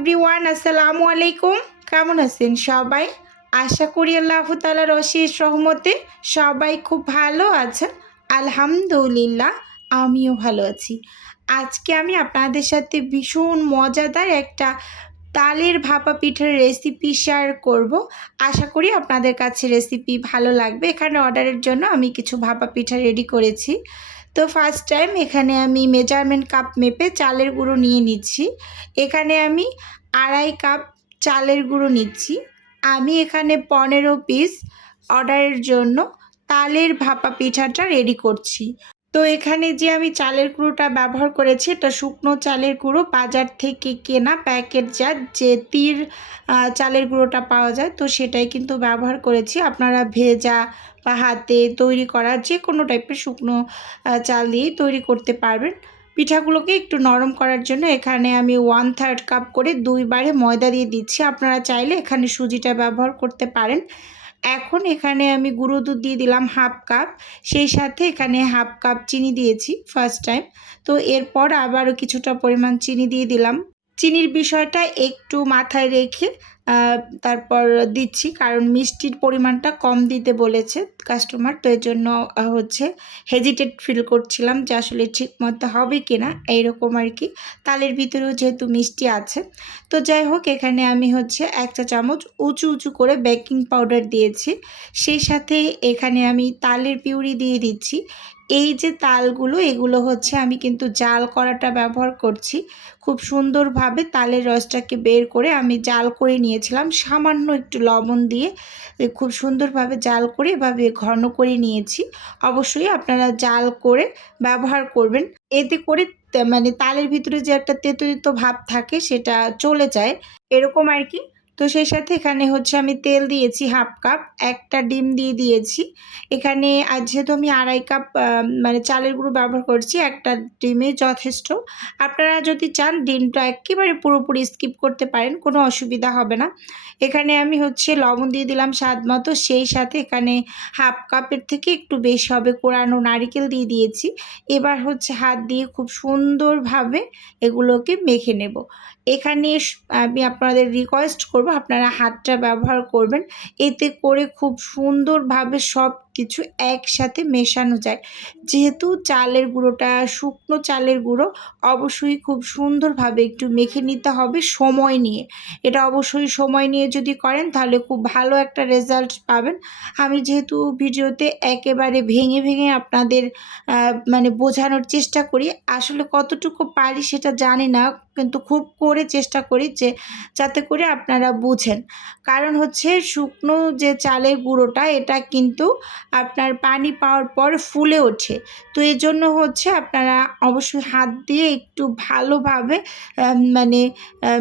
Everyone, আসসালামু আলাইকুম। কেমন আছেন সবাই? আশা করি আল্লাহ তাআলার অশেষ রহমতে সবাই খুব ভালো আছেন। আলহামদুলিল্লাহ, আমিও ভালো আছি। আজকে আমি আপনাদের সাথে ভীষণ মজাদার একটা তালের ভাপা পিঠার রেসিপি শেয়ার করব। আশা করি আপনাদের কাছে রেসিপি ভালো লাগবে। এখানে অর্ডারের জন্য আমি কিছু ভাপা পিঠা রেডি করেছি। তো ফার্স্ট টাইম এখানে আমি মেজারমেন্ট কাপ মেপে চালের গুঁড়ো নিয়ে নিচ্ছি। এখানে আমি 2.5 কাপ চালের গুঁড়ো নিচ্ছি। আমি এখানে 15 পিস অর্ডারের জন্য তালের ভাপা পিঠাটা রেডি করছি। তো এখানে যে আমি চালের গুঁড়োটা ব্যবহার করেছি এটা শুকনো চালের গুঁড়ো, বাজার থেকে কেনা প্যাকেটজাত যে তীর চালের গুঁড়োটা পাওয়া যায়, তো সেটাই কিন্তু ব্যবহার করেছি। আপনারা ভেজা বা হাতে তৈরি করা যে কোনো টাইপের শুকনো চাল দিয়েই তৈরি করতে পারবেন। পিঠাগুলোকে একটু নরম করার জন্য এখানে আমি 1/3 কাপ করে 2 বারে ময়দা দিয়ে দিচ্ছি। আপনারা চাইলে এখানে সুজিটা ব্যবহার করতে পারেন। এখন এখানে আমি গুঁড়ো দুধ দিয়ে দিলাম 1/2 কাপ, সেই সাথে এখানে 1/2 কাপ চিনি দিয়েছি ফার্স্ট টাইম। তো এরপর আবারও কিছুটা পরিমাণ চিনি দিয়ে দিলাম। চিনির বিষয়টা একটু মাথায় রেখে তারপর দিচ্ছি, কারণ মিষ্টির পরিমাণটা কম দিতে বলেছে কাস্টমার, তো এর জন্য হেজিটেট ফিল করছিলাম যে আসলে ঠিক মতো হবে কিনা, এইরকম আর কি। তালের ভিতরেও যেহেতু মিষ্টি আছে, তো যাই হোক এখানে আমি 1 চা চামচ উঁচু উঁচু করে বেকিং পাউডার দিয়েছি। সেই সাথে এখানে আমি তালের পিউরি দিয়ে দিচ্ছি। এই যে তালগুলো, এগুলো আমি কিন্তু জাল করাটা ব্যবহার করছি। খুব সুন্দরভাবে তালের রসটাকে বের করে আমি জাল করে নিয়েছিলাম সামান্য একটু লবণ দিয়ে। খুব সুন্দরভাবে জাল করে এভাবে ঘন করে নিয়েছি। অবশ্যই আপনারা জাল করে ব্যবহার করবেন, এতে করে মানে তালের ভিতরে যে একটা তেতো তেতো ভাব থাকে সেটা চলে যায়, এরকম আর কি। তো সেই সাথে এখানে আমি তেল দিয়েছি 1/2 কাপ, একটা ডিম দিয়ে দিয়েছি। এখানে আর যেহেতু আমি 2.5 কাপ মানে চালের গুঁড়ো ব্যবহার করছি, একটা ডিমে যথেষ্ট। আপনারা যদি চান ডিমটা একেবারে পুরোপুরি স্কিপ করতে পারেন, কোনো অসুবিধা হবে না। এখানে আমি লবণ দিয়ে দিলাম স্বাদ মতো, সেই সাথে এখানে 1/2 কাপের থেকে একটু বেশি হবে কোরানো নারিকেল দিয়ে দিয়েছি। এবার হাত দিয়ে খুব সুন্দরভাবে এগুলোকে মেখে নেব। এখানে আমি আপনাদের রিকোয়েস্ট করব আপনারা হাতটা ব্যবহার করবেন, এতে করে খুব সুন্দরভাবে সব কিছু একসাথে মেশানো যায়। যেহেতু চালের গুঁড়োটা শুকনো চালের গুঁড়ো, অবশ্যই খুব সুন্দরভাবে একটু মেখে নিতে হবে সময় নিয়ে। এটা অবশ্যই সময় নিয়ে যদি করেন তাহলে খুব ভালো একটা রেজাল্ট পাবেন। আমি যেহেতু ভিডিওতে একেবারে ভেঙে ভেঙে আপনাদের মানে বোঝানোর চেষ্টা করি, আসলে কতটুকু পারি সেটা জানি না, কিন্তু খুব করে চেষ্টা করি যে যাতে করে আপনারা বুঝেন। কারণ শুকনো যে চালের গুঁড়োটা এটা কিন্তু আপনার পানি পাওয়ার পর ফুলে ওঠে। তো এই জন্য আপনারা অবশ্যই হাত দিয়ে একটু ভালোভাবে মানে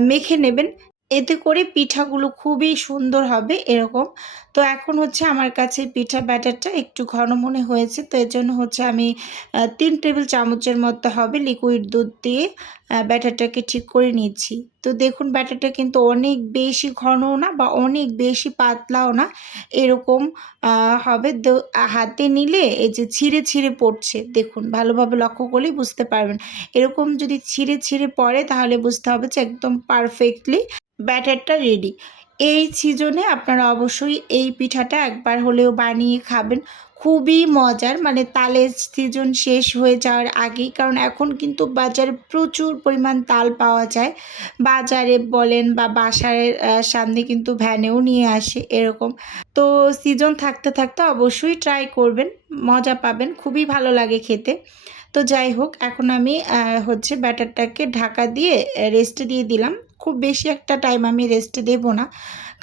মেখে নেবেন, এতে করে পিঠাগুলো খুবই সুন্দর হবে এরকম। তো এখন আমার কাছে পিঠা ব্যাটারটা একটু ঘন মনে হয়েছে, তো এর জন্য আমি 3 টেবিল চামচের মতো হবে লিকুইড দুধ দিয়ে ব্যাটারটাকে ঠিক করে নিচ্ছি। তো দেখুন ব্যাটারটা কিন্তু অনেক বেশি ঘনও না বা অনেক বেশি পাতলাও না, এরকম হবে। হাতে নিলে এই যে ছিঁড়ে ছিঁড়ে পড়ছে, দেখুন ভালোভাবে লক্ষ্য করলেই বুঝতে পারবেন। এরকম যদি ছিঁড়ে ছিঁড়ে পড়ে তাহলে বুঝতে হবে যে একদম পারফেক্টলি ব্যাটারটা রেডি। এই সিজনে আপনারা অবশ্যই এই পিঠাটা একবার হলেও বানিয়ে খাবেন, খুবই মজার। মানে তালের সিজন শেষ হয়ে যাওয়ার আগেই, কারণ এখন কিন্তু বাজারে প্রচুর পরিমাণ তাল পাওয়া যায়। বাজারে বলেন বা বাসার সামনে কিন্তু ভ্যানেও নিয়ে আসে এরকম। তো সিজন থাকতে থাকতে অবশ্যই ট্রাই করবেন, মজা পাবেন, খুবই ভালো লাগে খেতে। তো যাই হোক এখন আমি ব্যাটারটাকে ঢাকা দিয়ে রেস্টে দিয়ে দিলাম। খুব বেশি একটা টাইম আমি রেস্টে দেব না,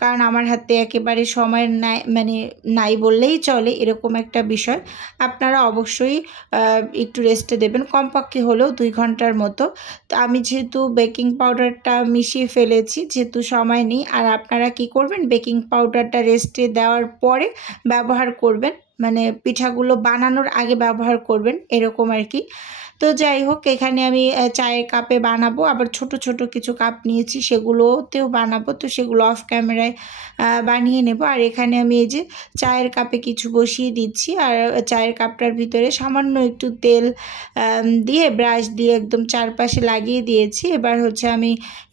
কারণ আমার হাতে একেবারে সময় নাই, মানে নাই বললেই চলে, এরকম একটা বিষয়। আপনারা অবশ্যই একটু রেস্টে দেবেন, কমপক্ষে হলেও 2 ঘন্টার মতো। তো আমি যেহেতু বেকিং পাউডারটা মিশিয়ে ফেলেছি, যেহেতু সময় নেই, আর আপনারা কি করবেন বেকিং পাউডারটা রেস্টে দেওয়ার পরে ব্যবহার করবেন, মানে পিঠাগুলো বানানোর আগে ব্যবহার করবেন, এরকম আর কি। তো যাই হোক, এখানে আমি চায়ের কাপে বানাবো, আবার ছোট ছোট কিছু কাপ নিয়েছি সেগুলোতেও বানাবো। তো সেগুলো অফ ক্যামেরায় বানিয়ে নেব। আর এখানে আমি এই যে চায়ের কাপে কিছু বসিয়ে দিচ্ছি, আর চায়ের কাপটার ভিতরে সামান্য একটু তেল দিয়ে ব্রাশ দিয়ে একদম চারপাশে লাগিয়ে দিয়েছি। এবার হচ্ছে আমি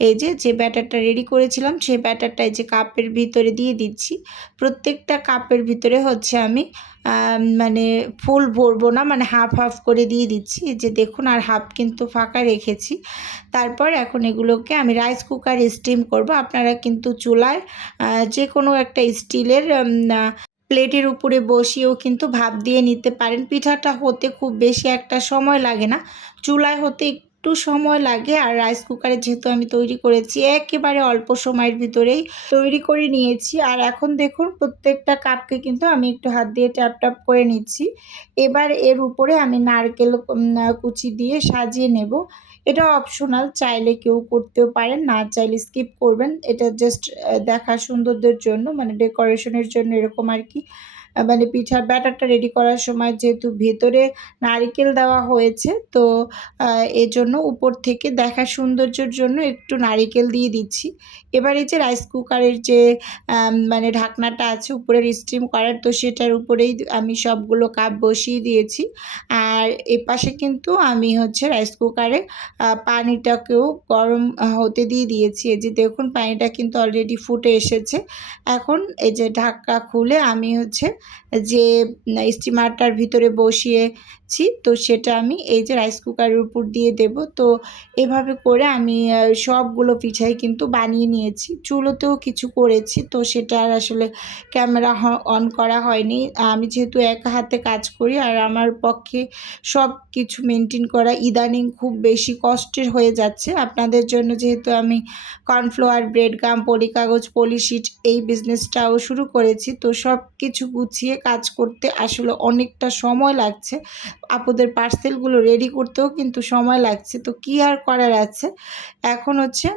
এই যে ব্যাটারটা রেডি করেছিলাম সেই ব্যাটারটা এই যে কাপের ভিতরে দিয়ে দিচ্ছি। প্রত্যেকটা কাপের ভিতরে হচ্ছে আমি মানে ফুল ভরবো না, মানে হাফ হাফ করে দিয়ে দিচ্ছি। এই যে দেখুন, আর হাফ কিন্তু ফাঁকা রেখেছি। তারপর এখন এগুলোকে আমি রাইস কুকারে স্টিম করব। আপনারা কিন্তু চুলায় যে কোনো একটা স্টিলের প্লেটের উপরে বসিয়েও কিন্তু ভাপ দিয়ে নিতে পারেন। পিঠাটা হতে খুব বেশি একটা সময় লাগে না, চুলায় হতে একটু সময় লাগে। আর রাইস কুকারে যেহেতু আমি তৈরি করেছি, একেবারে অল্প সময়ের ভিতরেই তৈরি করে নিয়েছি। আর এখন দেখুন, প্রত্যেকটা কাপকে কিন্তু আমি একটু হাত দিয়ে ট্যাপ ট্যাপ করে নিচ্ছি। এবার এর উপরে আমি নারকেল কুচি দিয়ে সাজিয়ে নেব। এটা অপশনাল, চাইলে কেউ করতেও পারেন, না চাইলে স্কিপ করবেন। এটা জাস্ট দেখার সৌন্দর্যের জন্য, মানে ডেকোরেশনের জন্য এরকম আর কি। মানে পিঠার ব্যাটারটা রেডি করার সময় যেহেতু ভেতরে নারকেল দেওয়া হয়েছে, তো এজন্য উপর থেকে দেখার সৌন্দর্যের জন্য একটু নারকেল দিয়ে দিচ্ছি। এবার এই যে রাইস কুকারের যে মানে ঢাকনাটা আছে উপরের স্টিম করার, তো সেটার উপরেই আমি সবগুলো কাপ বসিয়ে দিয়েছি। আর এপাশে কিন্তু আমি হচ্ছে রাইস কুকারে পানিটাকেও গরম হতে দিয়ে দিয়েছি। এই যে দেখুন, পানিটা কিন্তু অলরেডি ফুটে এসেছে। এখন এই যে ঢাকা খুলে আমি হচ্ছে যে স্টিমারটার ভিতরে বসিয়েছি, তো সেটা আমি এই যে রাইস কুকারের উপর দিয়ে দেব। তো এভাবে করে আমি সবগুলো পিঠাই কিন্তু বানিয়ে নিয়েছি। চুলোতেও কিছু করেছি, তো সেটা আর আসলে ক্যামেরা অন করা হয়নি। আমি যেহেতু একা হাতে কাজ করি, আর আমার পক্ষে সব কিছু মেনটেন করা ইদানিং খুব বেশি কষ্টের হয়ে যাচ্ছে। আপনাদের জন্য যেহেতু আমি কর্নফ্লাওয়ার, ব্রেড গাম, পলিকাগজ, পলিশিট এই বিজনেসটাও শুরু করেছি, তো সব কিছু গুছিয়ে কাজ করতে আসলে অনেকটা সময় লাগছে। আপুদের পার্সেলগুলো রেডি করতেও কিন্তু সময় লাগছে। তো কী আর করার আছে। এখন হচ্ছে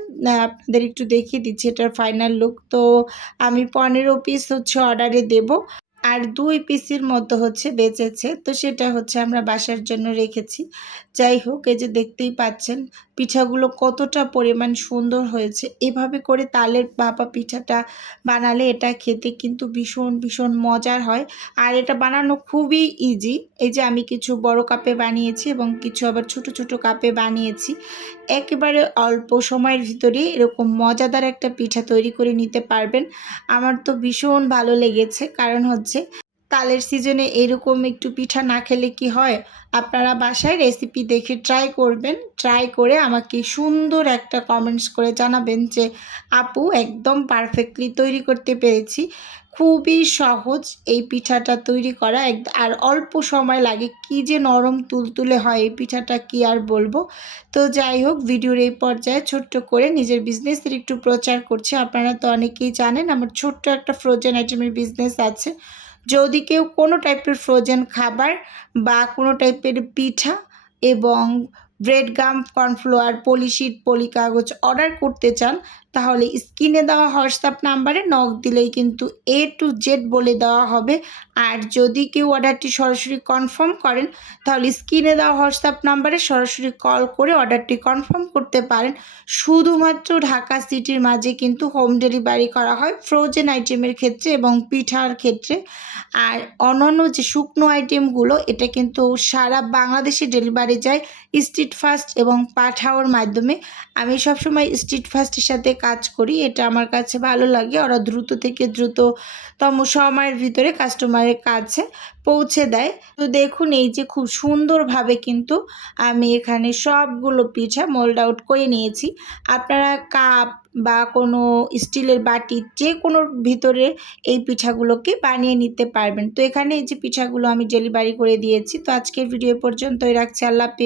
আপনাদের একটু দেখিয়ে দিচ্ছি এটার ফাইনাল লুক। তো আমি 15 পিস হচ্ছে অর্ডারে দেব, আর 2 পিসের মতো হচ্ছে বেঁচেছে, তো সেটা হচ্ছে আমরা বাসার জন্য রেখেছি। যাই হোক, এই যে দেখতেই পাচ্ছেন পিঠাগুলো কতটা পরিমাণ সুন্দর হয়েছে। এভাবে করে তালের ভাপা পিঠাটা বানালে এটা খেতে কিন্তু ভীষণ ভীষণ মজার হয়। আর এটা বানানো খুবই ইজি। এই যে আমি কিছু বড় কাপে বানিয়েছি এবং কিছু আবার ছোট ছোট কাপে বানিয়েছি। একেবারে অল্প সময়ের ভিতরে এরকম মজাদার একটা পিঠা তৈরি করে নিতে পারবেন। আমার তো ভীষণ ভালো লেগেছে, কারণ হচ্ছে তালের সিজনে এরকম একটু পিঠা না খেলে কি হয়। আপনারা বাসায় রেসিপি দেখে ট্রাই করবেন, ট্রাই করে আমাকে সুন্দর একটা কমেন্টস করে জানাবেন যে আপু একদম পারফেক্টলি তৈরি করতে পেরেছি। খুবই সহজ এই পিঠাটা তৈরি করা, আর অল্প সময় লাগে। কি যে নরম তুলতুলে হয় এই পিঠাটা, কি আর বলবো। তো যাই হোক, ভিডিওর এই পর্যায়ে ছোট্ট করে নিজের বিজনেসের একটু প্রচার করছি। আপনারা তো অনেকেই জানেন আমার ছোট্ট একটা ফ্রোজেন আইটেমের বিজনেস আছে। যদি কেউ কোনো টাইপের ফ্রোজেন খাবার বা কোনো টাইপের পিঠা এবং ব্রেড গাম, কর্নফ্লাওয়ার, পলিশিট, পলিকাগজ অর্ডার করতে চান, তাহলে স্ক্রিনে দেওয়া হোয়াটসঅ্যাপ নাম্বারে নক দিলেই কিন্তু A to Z বলে দেওয়া হবে। আর যদি কেউ অর্ডারটি সরাসরি কনফার্ম করেন, তাহলে স্ক্রিনে দেওয়া হোয়াটসঅ্যাপ নাম্বারে সরাসরি কল করে অর্ডারটি কনফার্ম করতে পারেন। শুধুমাত্র ঢাকা সিটির মাঝে কিন্তু হোম ডেলিভারি করা হয় ফ্রোজেন আইটেমের ক্ষেত্রে এবং পিঠার ক্ষেত্রে। আর অন্যান্য যে শুকনো আইটেমগুলো, এটা কিন্তু সারা বাংলাদেশে ডেলিভারি যায় স্ট্রিট ফাস্ট এবং পাঠাওয়ার মাধ্যমে। আমি সবসময় স্ট্রিট ফাস্টের সাথে কাজ করি, এটা আমার কাছে ভালো লাগে। ওরা দ্রুত থেকে দ্রুততম সময়ের ভিতরে কাস্টমারের কাছে পৌঁছে দেয়। তো দেখুন, এই যে খুব সুন্দরভাবে কিন্তু আমি এখানে সবগুলো পিঠা মোল্ড আউট করে নিয়েছি। আপনারা কাপ বা কোনো স্টিলের বাটি যে কোনোর ভিতরে এই পিঠাগুলোকে বানিয়ে নিতে পারবেন। তো এখানে এই যে পিঠাগুলো আমি ডেলিভারি করে দিয়েছি। তো আজকের ভিডিও পর্যন্তই রাখছি। আল্লাহ হাফেজ।